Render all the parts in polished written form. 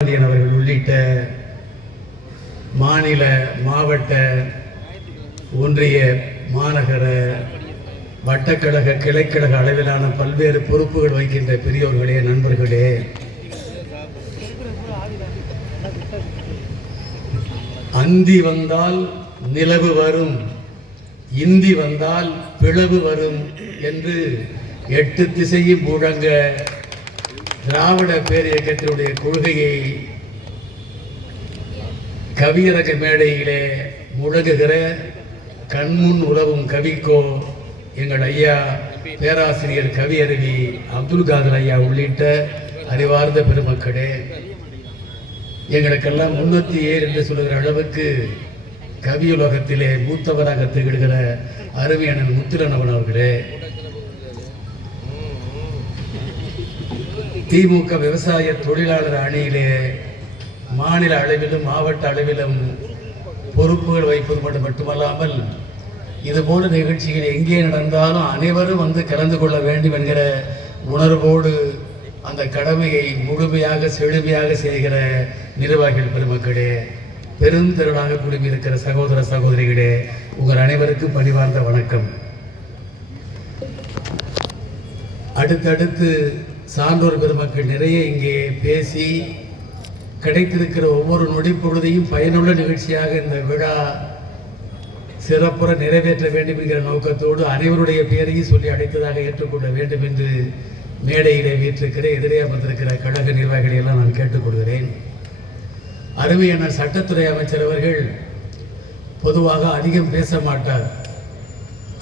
அவர்கள் உள்ளிட்ட மாநில மாவட்ட ஒன்றிய மாநகர வட்டக்கழக கிளைக்கழக அளவிலான பல்வேறு பொறுப்புகள் வகிக்கின்ற பெரியோர்களே, நண்பர்களே, அந்தி வந்தால் நிலவு வரும், இந்தி வந்தால் பிளவு வரும் என்று 8 திசையும் முழங்க திராவிட பேரியக்கத்தினுடைய கொள்கையை கவியரங்க மேடையிலே முழங்குகிற கண்முன் உலவும் கவிக்கோ எங்கள் ஐயா பேராசிரியர் கவியருவி அப்துல் காதர் ஐயா உள்ளிட்ட அறிவார்ந்த பெருமக்களே, எங்களுக்கெல்லாம் 307 என்று சொல்லுகிற அளவுக்கு கவியுலகத்திலே மூத்தவராக திகழ்கிற அருமையான முத்துலனவன் அவர்களே, திமுக விவசாய தொழிலாளர் அணியிலே மாநில அளவிலும் மாவட்ட அளவிலும் பொறுப்புகள் வைப்பது மட்டுமல்லாமல் இதுபோன்ற நிகழ்ச்சிகள் எங்கே நடந்தாலும் அனைவரும் வந்து கலந்து கொள்ள வேண்டும் என்கிற உணர்வோடு அந்த கடமையை முழுமையாக செழுமையாக செய்கிற நிர்வாகிகள் பெருமக்களே, பெருந்திரளாக குழுமியிருக்கிற சகோதர சகோதரிகளே, உங்கள் அனைவருக்கும் பணிவார்ந்த வணக்கம். அடுத்தடுத்து சான்றோர் பெருமக்கள் நிறைய இங்கே பேசி கிடைத்திருக்கிற ஒவ்வொரு நொடி பொழுதையும் பயனுள்ள நிகழ்ச்சியாக இந்த விழா சிறப்புற நிறைவேற்ற வேண்டும் என்கிற நோக்கத்தோடு அனைவருடைய பெயரையும் சொல்லி அழைத்ததாக ஏற்றுக்கொள்ள வேண்டும் என்று மேடையிலே வீற்றிருக்கிற எதிரே அமர்ந்திருக்கிற கழக நிர்வாகிகளை எல்லாம் நான் கேட்டுக்கொள்கிறேன். அருமையான சட்டத்துறை அமைச்சர் அவர்கள் பொதுவாக அதிகம் பேச மாட்டார்.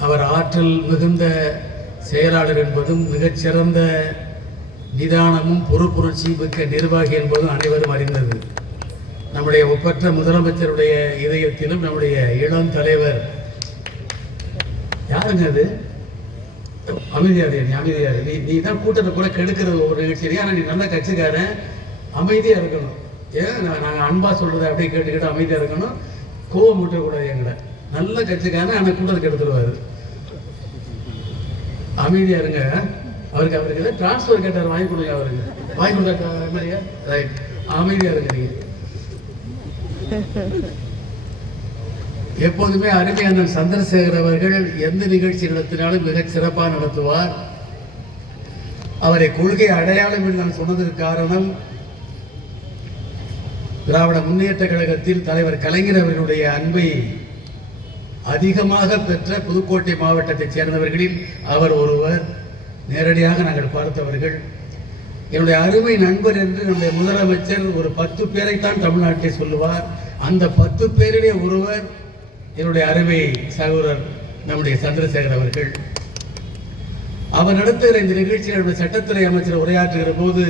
அவர் ஆற்றல் மிகுந்த செயலாளர் என்பதும் மிகச்சிறந்த நிதானமும் பொறுப்புணர்ச்சி மிக்க நிர்வாகி என்பதும் அனைவரும் அறிந்தது. நம்முடைய ஒப்பற்ற முதலமைச்சருடைய இதயத்திலும் நம்முடைய இளம் தலைவர் யாருங்க அது அமைதியாரு, நீ தான் கூட்டத்தை கூட கெடுக்கிறது ஒவ்வொரு நிகழ்ச்சியிலையும். ஆனால் நீ நல்ல கட்சிக்காரன், அமைதியாக இருக்கணும். ஏன் நாங்கள் அன்பா சொல்றதை அப்படியே கேட்டுக்கிட்டு அமைதியாக இருக்கணும், கோவம் முட்டக்கூடாது. எங்களை நல்ல கட்சிக்காரன், ஆனால் கூட்டத்தை கெடுத்துருவாரு. அமைதியாக இருங்க. அவருக்கு டிரான்ஸ்பர் கேட்டார், வாங்கி கொடுங்க. அவருக்கு வாங்கி கொடுத்தா ரைட், அமைதியா இருங்க. நீங்க எப்போதுமே அருமையான சந்திரசேகர் அவர்கள் எந்த நிகழ்ச்சி நடத்தினாலும் மிக சிறப்பாக நடத்துவார். அவரை கொள்கை அடையாளம் என்று நான் சொன்னதற்கு காரணம், திராவிட முன்னேற்ற கழகத்தில் தலைவர் கலைஞர் அவர்களுடைய அன்பை அதிகமாக பெற்ற புதுக்கோட்டை மாவட்டத்தைச் சேர்ந்தவர்களில் அவர் ஒருவர். நேரடியாக நாங்கள் பார்த்தவர்கள். என்னுடைய அருமை நண்பர் என்று நம்முடைய முதலமைச்சர் ஒரு 10 பேரைத்தான் தமிழ்நாட்டை சொல்லுவார். அந்த 10 பேரிலே ஒருவர் என்னுடைய அருமை சகோதரர் நம்முடைய சந்திரசேகர் அவர்கள். அவர் நடத்துகிற இந்த நிகழ்ச்சியில் நம்முடைய சட்டத்துறை அமைச்சர் உரையாற்றுகிற போது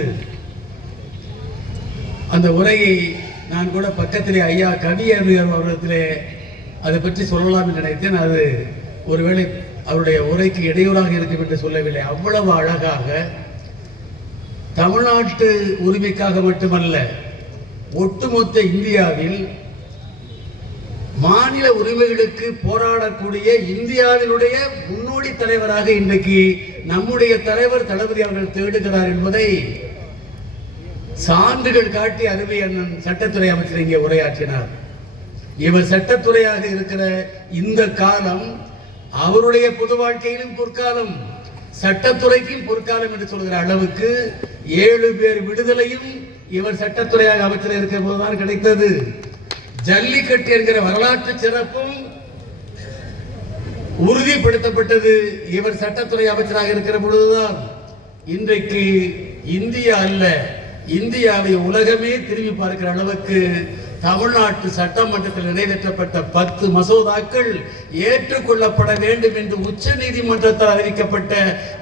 அந்த உரையை நான் கூட பக்கத்திலே ஐயா கவியறிஞர் அவரிடத்திலே அதை பற்றி சொல்லலாம் என்று நினைத்தேன். அது ஒருவேளை அவருடைய உரைக்கு இடையூறாக இருக்கும் என்று சொல்லவில்லை. அவ்வளவு அழகாக தமிழ்நாட்டு உரிமைக்காக மட்டுமல்ல, ஒட்டுமொத்த இந்தியாவில் மாநில உரிமைகளுக்கு போராடக்கூடிய இந்தியாவினுடைய முன்னோடி தலைவராக இன்றைக்கு நம்முடைய தலைவர் தளபதி அவர்கள் தேடுகிறார் என்பதை சான்றுகள் காட்டி அருமை அண்ணன் சட்டத்துறை அமைச்சர் இங்கே உரையாற்றினார். இவர் சட்டத்துறையாக இருக்கிற இந்த காலம் அவருடைய பொது வாழ்க்கையிலும் பொற்காலம், சட்டத்துறைக்கும் பொற்காலம் என்று சொல்கிற அளவுக்கு 7 பேர் விடுதலையும் இவர் சட்டத்துறையாக அமைச்சர் இருக்கிற போதுதான் கிடைத்தது. ஜல்லிக்கட்டு என்கிற வரலாற்று சிறப்பும் உறுதிப்படுத்தப்பட்டது இவர் சட்டத்துறை அமைச்சராக இருக்கிற பொழுதுதான். இன்றைக்கு இந்தியா அல்ல, இந்தியாவை உலகமே திரும்பி பார்க்கிற அளவுக்கு தமிழ்நாட்டு சட்டமன்றத்தில் நிறைவேற்றப்பட்ட 10 மசோதாக்கள் ஏற்றுக்கொள்ளப்பட வேண்டும் என்று உச்ச நீதிமன்றத்தால் அறிவிக்கப்பட்ட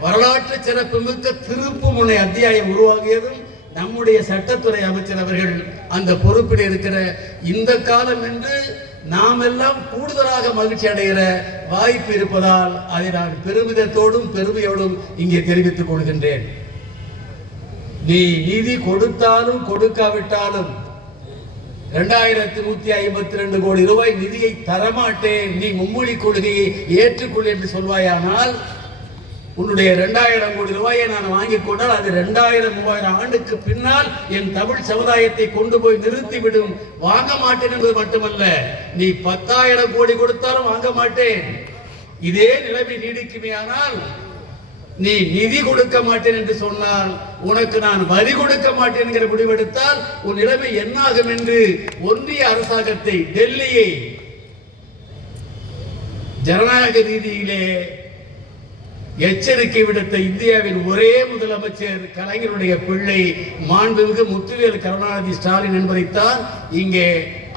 வரலாற்று சிறப்பு மிக்க திருப்பு முனை அத்தியாயம் உருவாகியதும் நம்முடைய சட்டத்துறை அமைச்சர் அவர்கள் அந்த பொறுப்பில் இருக்கிற இந்த காலம் என்று நாம் எல்லாம் கூடுதலாக மகிழ்ச்சி அடைகிற வாய்ப்பு இருப்பதால் அதை நான் பெருமிதத்தோடும் பெருமையோடும் இங்கே தெரிவித்துக் கொள்கின்றேன். நீ நிதி கொடுத்தாலும் கொடுக்காவிட்டாலும் 2152 கோடி ரூபாய் நிதியை தரமாட்டேன், நீ மும்மொழி கொள்கையை ஏற்றுக்கொள் என்று சொல்வாயானால் உன்னுடைய 2000 கோடி ரூபாயை நான் வாங்கிக் கொண்டால் அது 2000-3000 ஆண்டுக்கு பின்னால் என் தமிழ் சமுதாயத்தை கொண்டு போய் நிறுத்திவிடும். வாங்க மாட்டேன் என்பது மட்டுமல்ல, நீ 10,000 கோடி கொடுத்தாலும் வாங்க மாட்டேன். இதே நிலைமை நீடிக்குமேயானால், நீ நிதி கொடுக்க மாட்டேன் என்று சொன்னால், உனக்கு நான் வரி கொடுக்க மாட்டேன் என்கிற முடிவெடுத்தால் உன் நிலைமை என்னாகும் என்று ஒன்றிய அரசாங்கத்தை, டெல்லியை ஜனநாயக ரீதியிலே எச்சரிக்கை விடுத்த இந்தியாவின் ஒரே முதலமைச்சர் கலைஞருடைய பிள்ளை மாண்புமிகு முத்துவேல் கருணாநிதி ஸ்டாலின் என்பதைத்தான் இங்கே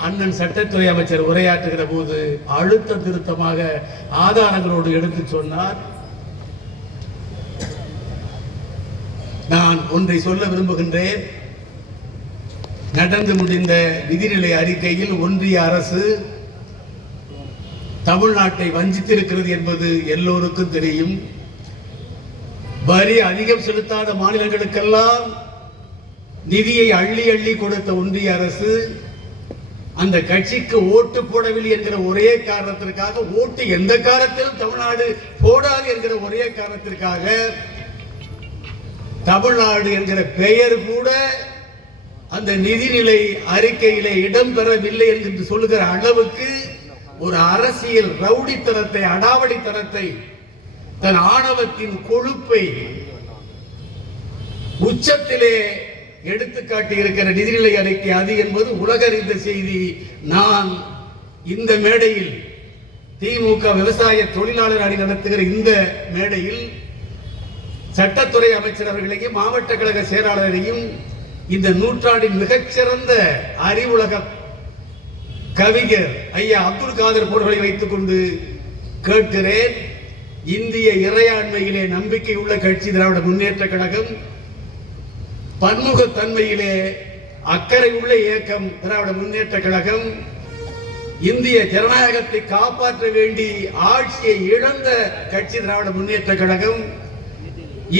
அண்ணன் சட்டத்துறை அமைச்சர் உரையாற்றுகிற போது அழுத்த திருத்தமாக ஆதாரங்களோடு எடுத்து சொன்னார். நான் ஒன்றை சொல்ல விரும்புகின்றேன். நடந்து முடிந்த நிதிநிலை அறிக்கையில் ஒன்றிய அரசு தமிழ்நாட்டை வஞ்சித்திருக்கிறது என்பது எல்லோருக்கும் தெரியும். வரி அதிகம் செலுத்தாத மாநிலங்களுக்கெல்லாம் நிதியை அள்ளி அள்ளி கொடுத்த ஒன்றிய அரசு அந்த கட்சிக்கு ஓட்டு போடவில்லை என்கிற ஒரே காரணத்திற்காக, ஓட்டு எந்த காலத்திலும் தமிழ்நாடு போடாது என்கிற ஒரே காரணத்திற்காக தமிழ்நாடு என்கிற பெயர் கூட அந்த நிதிநிலை அறிக்கையிலே இடம்பெறவில்லை என்று சொல்லுகிற அளவுக்கு ஒரு அரசியல் ரவுடித்தனத்தை, அடாவடித்தனத்தை, தன் ஆணவத்தின் கொழுப்பை உச்சத்திலே எடுத்துக்காட்டி இருக்கிற நிதிநிலை அறிக்கை அது என்பது உலகறிந்த செய்தி. நான் இந்த மேடையில், திமுக விவசாய தொழிலாளர் அணி நடத்துகிற இந்த மேடையில் சட்டத்துறை அமைச்சர் அவர்களையும் மாவட்ட கழக செயலாளரையும் இந்த நூற்றாண்டின் மிகச்சிறந்த அறிவுலக கவிஞர் ஐயா அப்துல் காதர் போர்களை வைத்துக் கொண்டு கேட்கிறேன். இந்திய இறையாண்மையிலே நம்பிக்கை உள்ள கட்சி திராவிட முன்னேற்ற கழகம், பன்முகத்தன்மையிலே அக்கறை உள்ள இயக்கம் திராவிட முன்னேற்ற கழகம், இந்திய ஜனநாயகத்தை காப்பாற்ற வேண்டி ஆட்சியை இழந்த கட்சி திராவிட முன்னேற்ற கழகம்,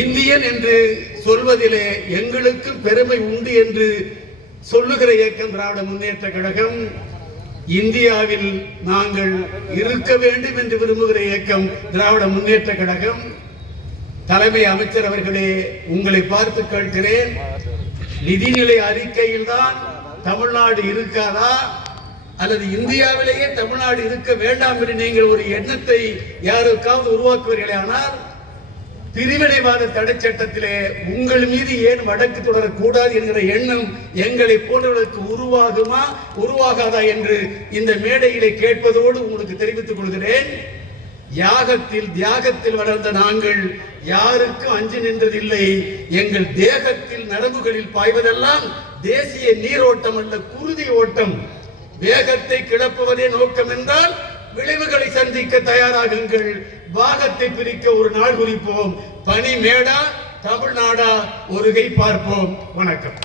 இந்தியன் என்று சொல்வதிலே எங்களுக்கு பெருமை உண்டு என்று சொல்லுகிற இயக்கம் திராவிட முன்னேற்ற கழகம், இந்தியாவில் நாங்கள் இருக்க வேண்டும் என்று விரும்புகிற இயக்கம் திராவிட முன்னேற்ற கழகம். தலைமை அமைச்சர் அவர்களே, உங்களை பார்த்து கேட்கிறேன், நிதிநிலை அறிக்கையில் தான் தமிழ்நாடு இருக்காதா அல்லது இந்தியாவிலேயே தமிழ்நாடு இருக்க வேண்டாம் என்று நீங்கள் ஒரு எண்ணத்தை யாருக்காவது உருவாக்குவீர்களே, ஆனால் பிரிவினைவாத தடை சட்டத்திலே உங்கள் மீது ஏன் வழக்கு தொடரக்கூடாது என்கிற எண்ணம் எங்களை போன்றவர்களுக்கு உருவாகுமா உருவாகாதா என்று இந்த மேடையிலே கேட்பதோடு உங்களுக்கு தெரிவித்துக் கொள்கிறேன். தியாகத்தில் வளர்ந்த நாங்கள் யாருக்கும் அஞ்சு நின்றதில்லை. எங்கள் தேகத்தில் நரம்புகளில் பாய்வதெல்லாம் தேசிய நீரோட்டம் அல்ல, குருதி ஓட்டம். வேகத்தை கிளப்புவதே நோக்கம் என்றால் விளைவுகளை சந்திக்க தயாராகுங்கள். பாகத்தை பிரிக்க ஒரு நாள் குறிப்போம். பனி மேடா தமிழ்நாடா, ஒரு கை பார்ப்போம். வணக்கம்.